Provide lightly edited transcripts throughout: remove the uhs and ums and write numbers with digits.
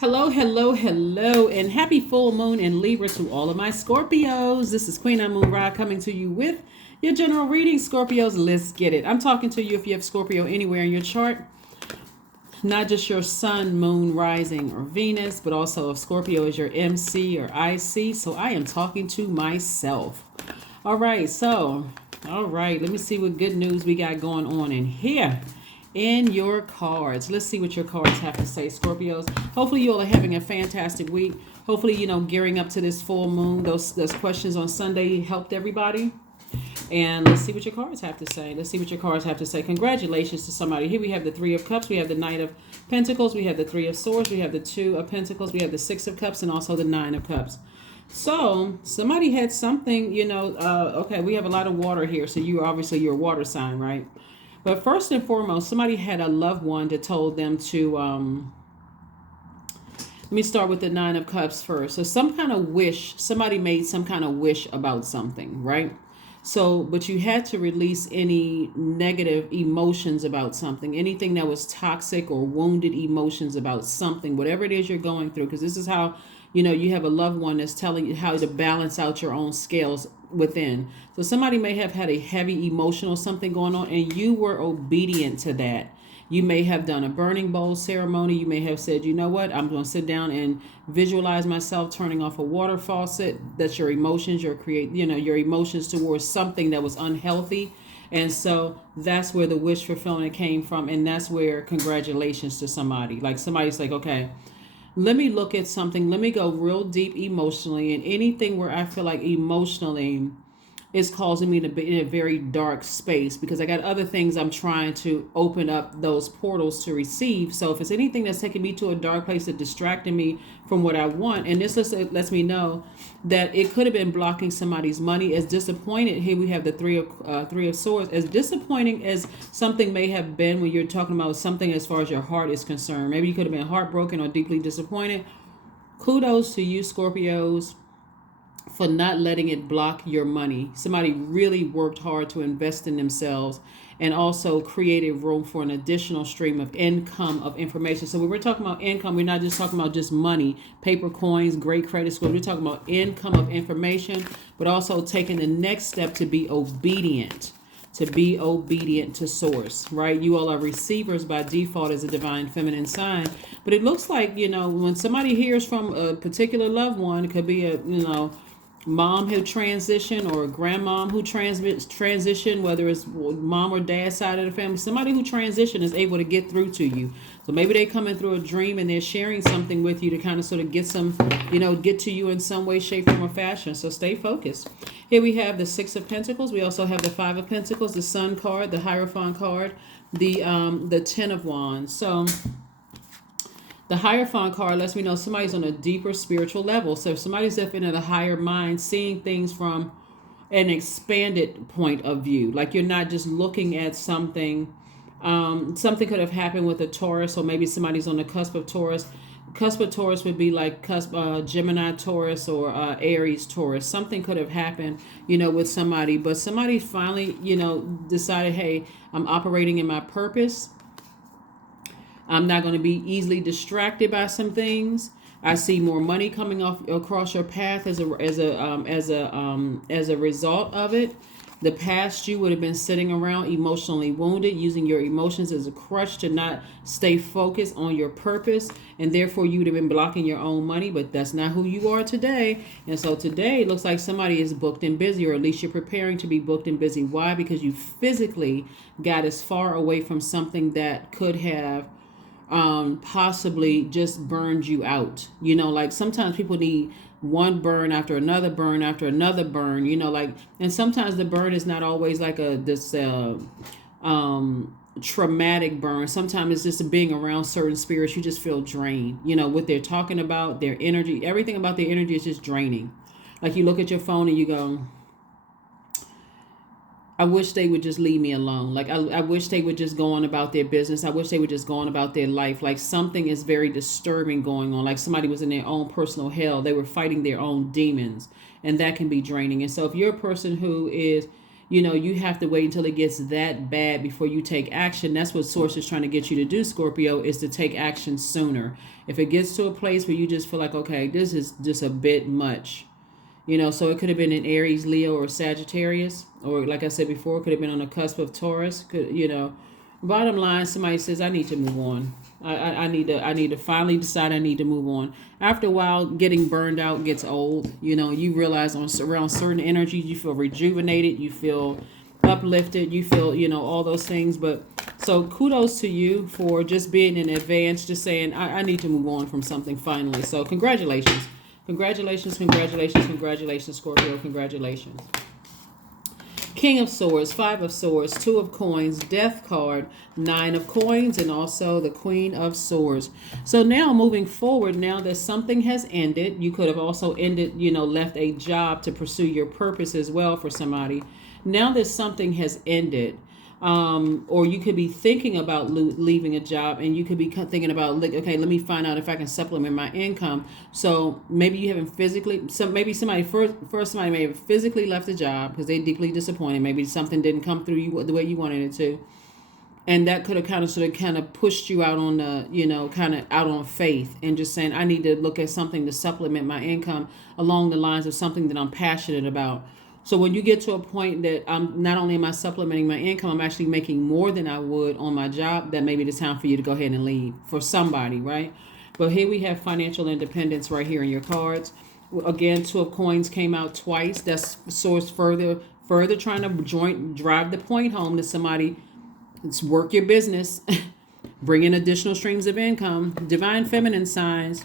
Hello, hello, hello, and happy full moon in Libra to all of my Scorpios. This is Queen on Moon Ra coming to you with your general reading. Scorpios, let's get it. I'm talking to you if you have Scorpio anywhere in your chart, not just your sun, moon, rising, or Venus, but also if Scorpio is your MC or IC. So I am talking to myself. All right, let me see what good news we got going on in here in your cards. Let's see what your cards have to say, Scorpios. Hopefully you all are having a fantastic week. Hopefully, gearing up to this full moon, those questions on Sunday helped everybody. And let's see what your cards have to say. Congratulations to somebody. Here we have the Three of Cups. We have the Knight of Pentacles. We have the Three of Swords. We have the Two of Pentacles. We have the Six of Cups and also the Nine of Cups. So somebody had something, okay, we have a lot of water here. So you're a water sign, right? But first and foremost, somebody had a loved one that told them to, let me start with the Nine of Cups first. So somebody made some kind of wish about something, right? So, but you had to release any negative emotions about something, anything that was toxic or wounded emotions about something, whatever it is you're going through, because this is how, you have a loved one that's telling you how to balance out your own scales within. So somebody may have had a heavy emotional something going on and you were obedient to that. You may have done a burning bowl ceremony. You may have said, you know what, I'm going to sit down and visualize myself turning off a water faucet. That's your emotions, your emotions towards something that was unhealthy. And so that's where the wish fulfillment came from. And that's where congratulations to somebody. Like somebody's like, okay, let me look at something. Let me go real deep emotionally, and anything where I feel like emotionally is causing me to be in a very dark space, because I got other things I'm trying to open up those portals to receive. So if it's anything that's taking me to a dark place, that distracting me from what I want, and this lets me know that it could have been blocking somebody's money. As disappointed, here we have the Three of Swords. As disappointing as something may have been when you're talking about something as far as your heart is concerned, maybe you could have been heartbroken or deeply disappointed. Kudos to you, Scorpios, for not letting it block your money. Somebody really worked hard to invest in themselves and also created room for an additional stream of income of information. So when we're talking about income, we're not just talking about just money, paper coins, great credit score. We're talking about income of information, but also taking the next step to be obedient. To source, right? You all are receivers by default as a divine feminine sign. But it looks like, when somebody hears from a particular loved one, it could be a, mom who transitioned or a grandmom who transition, whether it's mom or dad side of the family, somebody who transitioned is able to get through to you. So maybe they're coming through a dream and they're sharing something with you to kind of sort of get some, get to you in some way, shape, form, or fashion. So stay focused. Here we have the Six of Pentacles. We also have the Five of Pentacles, the Sun card, the Hierophant card, the Ten of Wands. So the Hierophant card lets me know somebody's on a deeper spiritual level. So if somebody's up in a higher mind, seeing things from an expanded point of view, like you're not just looking at something. Something could have happened with a Taurus, or maybe somebody's on the cusp of Taurus. Cusp of Taurus would be like Gemini Taurus or Aries Taurus. Something could have happened, with somebody, but somebody finally, decided, hey, I'm operating in my purpose. I'm not going to be easily distracted by some things. I see more money coming across your path as a result of it. The past you would have been sitting around emotionally wounded, using your emotions as a crutch to not stay focused on your purpose, and therefore you would have been blocking your own money, but that's not who you are today. And so today it looks like somebody is booked and busy, or at least you're preparing to be booked and busy. Why? Because you physically got as far away from something that could have possibly just burned you out. Like sometimes people need one burn after another burn after another burn, and sometimes the burn is not always like this traumatic burn. Sometimes it's just being around certain spirits. You just feel drained, what they're talking about, their energy, everything about their energy is just draining. Like you look at your phone and you go, I wish they would just leave me alone. Like, I wish they would just go on about their business. I wish they would just go on about their life. Like something is very disturbing going on. Like somebody was in their own personal hell. They were fighting their own demons, and that can be draining. And so if you're a person who is, You have to wait until it gets that bad before you take action. That's what Source is trying to get you to do, Scorpio, is to take action sooner. If it gets to a place where you just feel like, okay, this is just a bit much, so it could have been in Aries, Leo, or Sagittarius, or like I said before, it could have been on the cusp of Taurus. Bottom line, somebody says, I need to move on. I need to finally decide I need to move on. After a while, getting burned out gets old. You realize around certain energies, you feel rejuvenated, you feel uplifted, you feel, all those things. But so kudos to you for just being in advance, just saying, I need to move on from something finally. So congratulations. Congratulations, congratulations, congratulations, Scorpio, congratulations. King of Swords, Five of Swords, Two of Coins, Death card, Nine of Coins, and also the Queen of Swords. So now moving forward, now that something has ended, you could have also ended, left a job to pursue your purpose as well for somebody. Now that something has ended, or you could be thinking about leaving a job, and you could be thinking about, okay, let me find out if I can supplement my income. So maybe you haven't physically, maybe somebody somebody may have physically left a job because they're deeply disappointed. Maybe something didn't come through you the way you wanted it to. And that could have kind of pushed you out on the, kind of out on faith and just saying, I need to look at something to supplement my income along the lines of something that I'm passionate about. So when you get to a point that I'm not only am I supplementing my income, I'm actually making more than I would on my job, that maybe it's time for you to go ahead and leave for somebody, right? But here we have financial independence right here in your cards. Again, Two of Coins came out twice. That's Source further trying to drive the point home to somebody. It's work your business, bring in additional streams of income. Divine Feminine signs,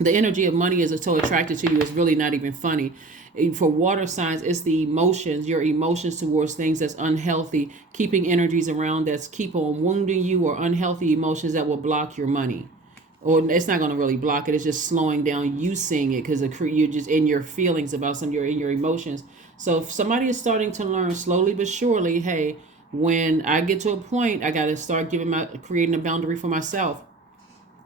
the energy of money is so attracted to you, it's really not even funny. For water signs, it's the emotions, your emotions towards things that's unhealthy, keeping energies around that's keep on wounding you, or unhealthy emotions that will block your money. Or it's not going to really block it, it's just slowing down you seeing it because you're just in your feelings about something, you're in your emotions. So if somebody is starting to learn slowly but surely, hey, when I get to a point, I got to start creating a boundary for myself.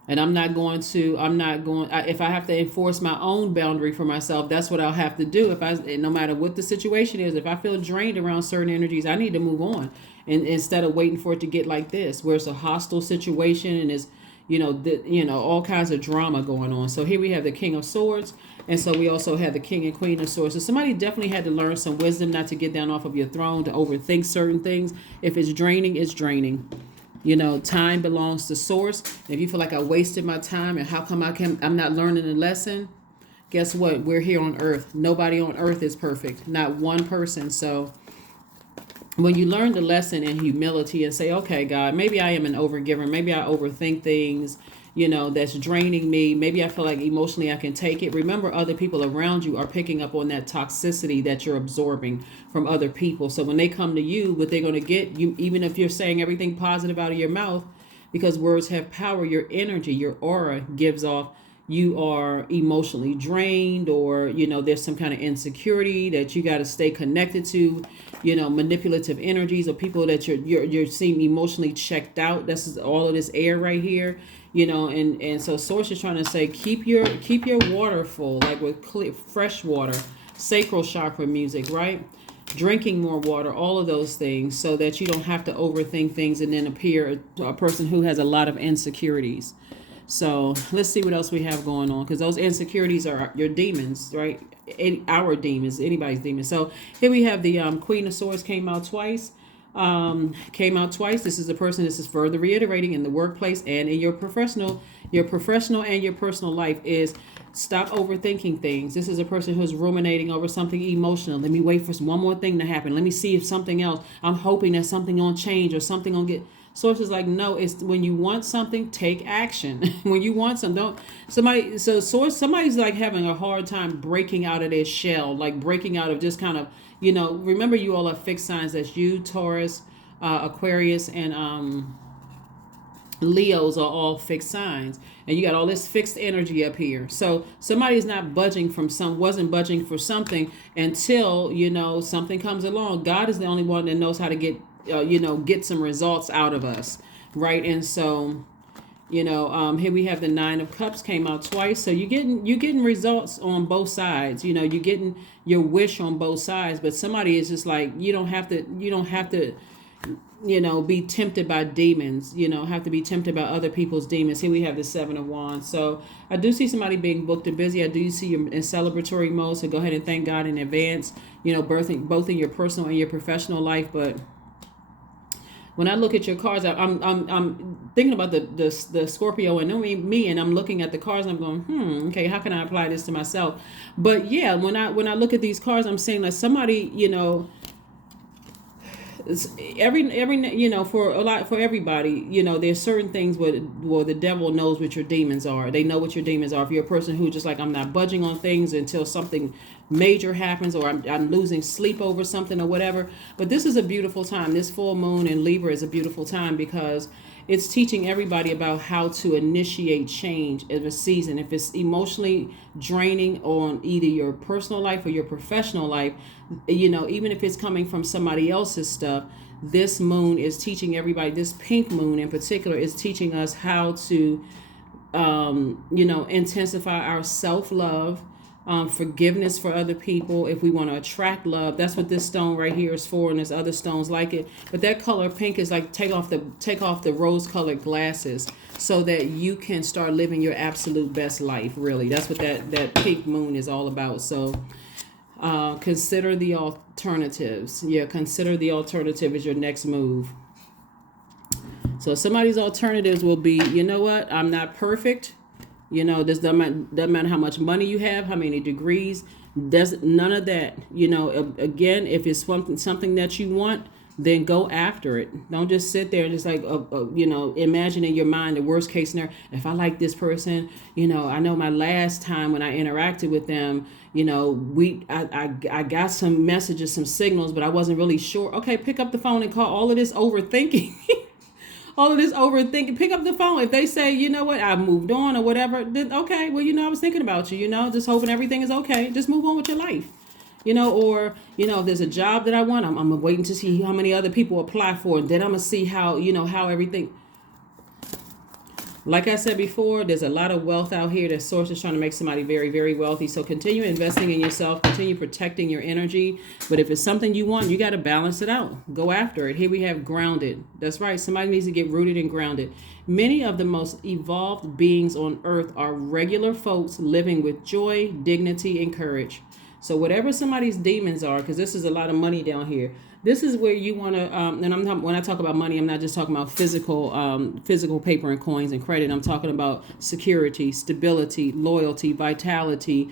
And if I have to enforce my own boundary for myself, that's what I'll have to do. No matter what the situation is, if I feel drained around certain energies, I need to move on. And instead of waiting for it to get like this, where it's a hostile situation and is, all kinds of drama going on. So here we have the King of Swords. And so we also have the King and Queen of Swords. So somebody definitely had to learn some wisdom not to get down off of your throne, to overthink certain things. If it's draining, it's draining. Time belongs to Source. If you feel like I wasted my time and how come I'm not learning a lesson, guess what? We're here on earth. Nobody on earth is perfect. Not one person. So when you learn the lesson in humility and say, okay, God, maybe I am an overgiver. Maybe I overthink things, that's draining me. Maybe I feel like emotionally I can take it. Remember, other people around you are picking up on that toxicity that you're absorbing from other people. So when they come to you, what they're going to get, you, even if you're saying everything positive out of your mouth, because words have power, your energy, your aura gives off, you are emotionally drained, or, there's some kind of insecurity that you got to stay connected to, manipulative energies, or people that you're seeing emotionally checked out. That's all of this air right here. And so Source is trying to say, keep your water full, like with fresh water, sacral chakra music, right? Drinking more water, all of those things, so that you don't have to overthink things and then appear a person who has a lot of insecurities. So let's see what else we have going on, because those insecurities are your demons, right? Our demons, anybody's demons. So here we have the Queen of Swords came out twice. This is a person, this is further reiterating in the workplace and in your professional and your personal life, is stop overthinking things. This is a person who's ruminating over something emotional. Let me wait for one more thing to happen. Let me see if something else, I'm hoping that something gonna change or something gonna get. Source is like, no, it's when you want something, take action. When you want something, somebody's like having a hard time breaking out of their shell, like breaking out of just kind of, remember you all are fixed signs. That's you, Taurus, Aquarius, and Leos are all fixed signs. And you got all this fixed energy up here. So somebody's not wasn't budging for something until, something comes along. God is the only one that knows how to get some results out of us, right? And so Here we have the Nine of Cups came out twice. So you're getting results on both sides. You're getting your wish on both sides. But somebody is just like, you don't have to be tempted by demons, have to be tempted by other people's demons. Here we have the Seven of Wands. So I do see somebody being booked and busy. I do see you in celebratory mode. So go ahead and thank God in advance, both in your personal and your professional life. But when I look at your cards, I'm thinking about the Scorpio and me, and I'm looking at the cards and I'm going, okay, how can I apply this to myself? But yeah, when I look at these cards, I'm saying that somebody, for everybody, there's certain things where the devil knows what your demons are. They know what your demons are. If you're a person who just like, I'm not budging on things until something major happens, or I'm losing sleep over something or whatever. But this is a beautiful time. This full moon in Libra is a beautiful time because it's teaching everybody about how to initiate change in a season. If it's emotionally draining on either your personal life or your professional life, even if it's coming from somebody else's stuff, this moon is teaching everybody, this pink moon in particular is teaching us how to, intensify our self-love, forgiveness for other people. If we want to attract love, that's what this stone right here is for, and there's other stones like it. But that color pink is like take off the rose-colored glasses so that you can start living your absolute best life. Really, that's what that pink moon is all about. So consider the alternatives. Yeah, consider the alternative as your next move. So somebody's alternatives will be, you know what, I'm not perfect. This doesn't matter how much money you have, how many degrees. None of that. Again, if it's something that you want, then go after it. Don't just sit there and just like, imagine in your mind the worst case scenario. If I like this person, I know my last time when I interacted with them, I got some messages, some signals, but I wasn't really sure. Okay, pick up the phone and call. All of this overthinking. Pick up the phone. If they say, you know what, I moved on or whatever, then okay, well, I was thinking about you, just hoping everything is okay. Just move on with your life. Or, if there's a job that I want, I'm waiting to see how many other people apply for it. Then I'm going to see how everything. Like I said before, there's a lot of wealth out here. The source is trying to make somebody very, very wealthy. So continue investing in yourself. Continue protecting your energy. But if it's something you want, you got to balance it out. Go after it. Here we have grounded. That's right. Somebody needs to get rooted and grounded. Many of the most evolved beings on earth are regular folks living with joy, dignity, and courage. So whatever somebody's demons are, because this is a lot of money down here. This is where you want to, when I talk about money, I'm not just talking about physical paper and coins and credit. I'm talking about security, stability, loyalty, vitality,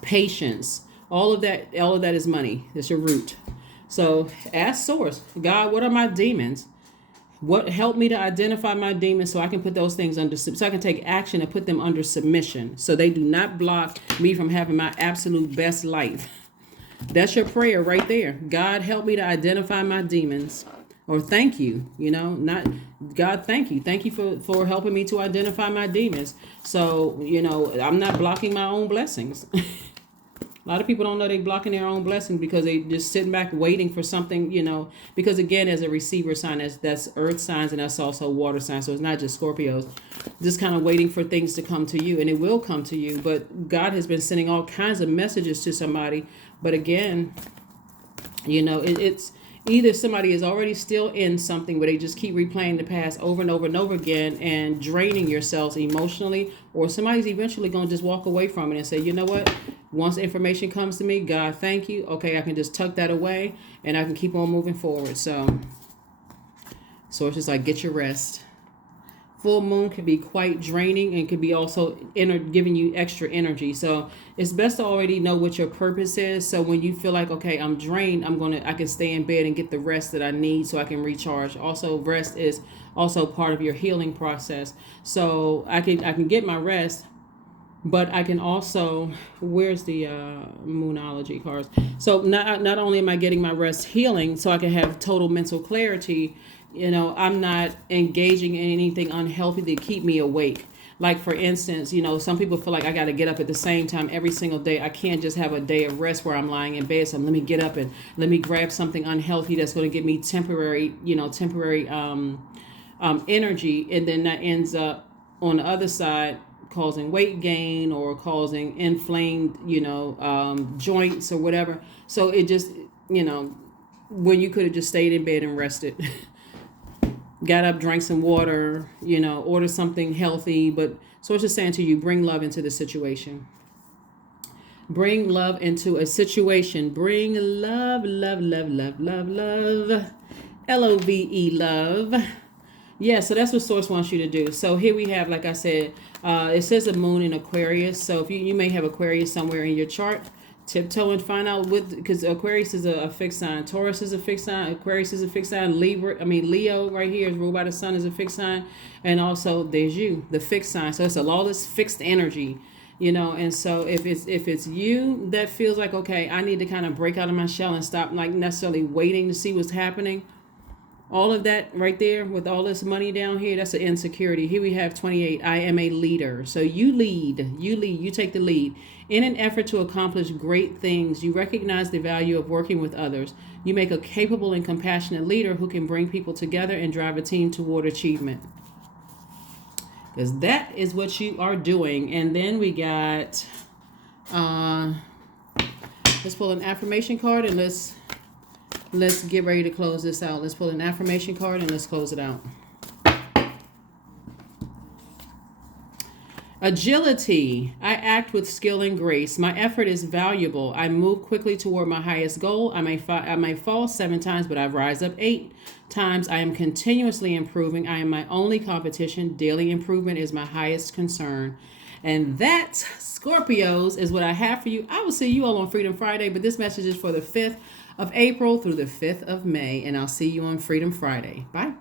patience. All of that is money. That's your root. So ask Source, God, what are my demons? What help me to identify my demons so I can put those things so I can take action and put them under submission so they do not block me from having my absolute best life. That's your prayer right there. God, help me to identify my demons. Or thank you, not God, thank you. Thank you for helping me to identify my demons. So, I'm not blocking my own blessings. A lot of people don't know they're blocking their own blessing because they just sitting back waiting for something, because again, as a receiver sign, that's earth signs and that's also water signs. So it's not just Scorpios, just kind of waiting for things to come to you, and it will come to you. But God has been sending all kinds of messages to somebody. But again, it's either somebody is already still in something where they just keep replaying the past over and over and over again and draining yourselves emotionally, or somebody's eventually going to just walk away from it and say, you know what, once information comes to me, God, thank you. Okay, I can just tuck that away and I can keep on moving forward. So it's just like, get your rest. Full moon can be quite draining and can be also giving you extra energy. So it's best to already know what your purpose is. So when you feel like, okay, I'm drained, I can stay in bed and get the rest that I need so I can recharge. Also, rest is also part of your healing process. So I can get my rest, but I can also, where's the Moonology cards? So not only am I getting my rest healing so I can have total mental clarity, I'm not engaging in anything unhealthy to keep me awake. Like, for instance, some people feel like I got to get up at the same time every single day. I can't just have a day of rest where I'm lying in bed. So let me get up and let me grab something unhealthy that's going to give me temporary energy, and then that ends up on the other side causing weight gain or causing inflamed, joints or whatever. So it just, when you could have just stayed in bed and rested. Got up, drank some water, order something healthy. But so it's just saying to you, bring love into the situation. Bring love into a situation. Bring love, love, love, love, love, love. LOVE, love. Yeah, so that's what Source wants you to do. So here we have, like I said, it says the moon in Aquarius. So if you may have Aquarius somewhere in your chart, tiptoe and find out what, because Aquarius is a fixed sign. Taurus is a fixed sign. Aquarius is a fixed sign. Leo right here is ruled by the sun, is a fixed sign. And also there's you, the fixed sign. So it's a lawless fixed energy. And so if it's you that feels like, okay, I need to kind of break out of my shell and stop like necessarily waiting to see what's happening, all of that right there with all this money down here, that's an insecurity. Here we have 28. I am a leader. So you lead, you take the lead. In an effort to accomplish great things, you recognize the value of working with others. You make a capable and compassionate leader who can bring people together and drive a team toward achievement. Because that is what you are doing. And then we got, let's pull an affirmation card and let's get ready to close this out. Let's pull an affirmation card and let's close it out. Agility. I act with skill and grace. My effort is valuable. I move quickly toward my highest goal. I may fall 7 times, but I rise up 8 times. I am continuously improving. I am my only competition. Daily improvement is my highest concern. And that, Scorpios, is what I have for you. I will see you all on Freedom Friday, but this message is for the 5th of April through the 5th of May, and I'll see you on Freedom Friday. Bye.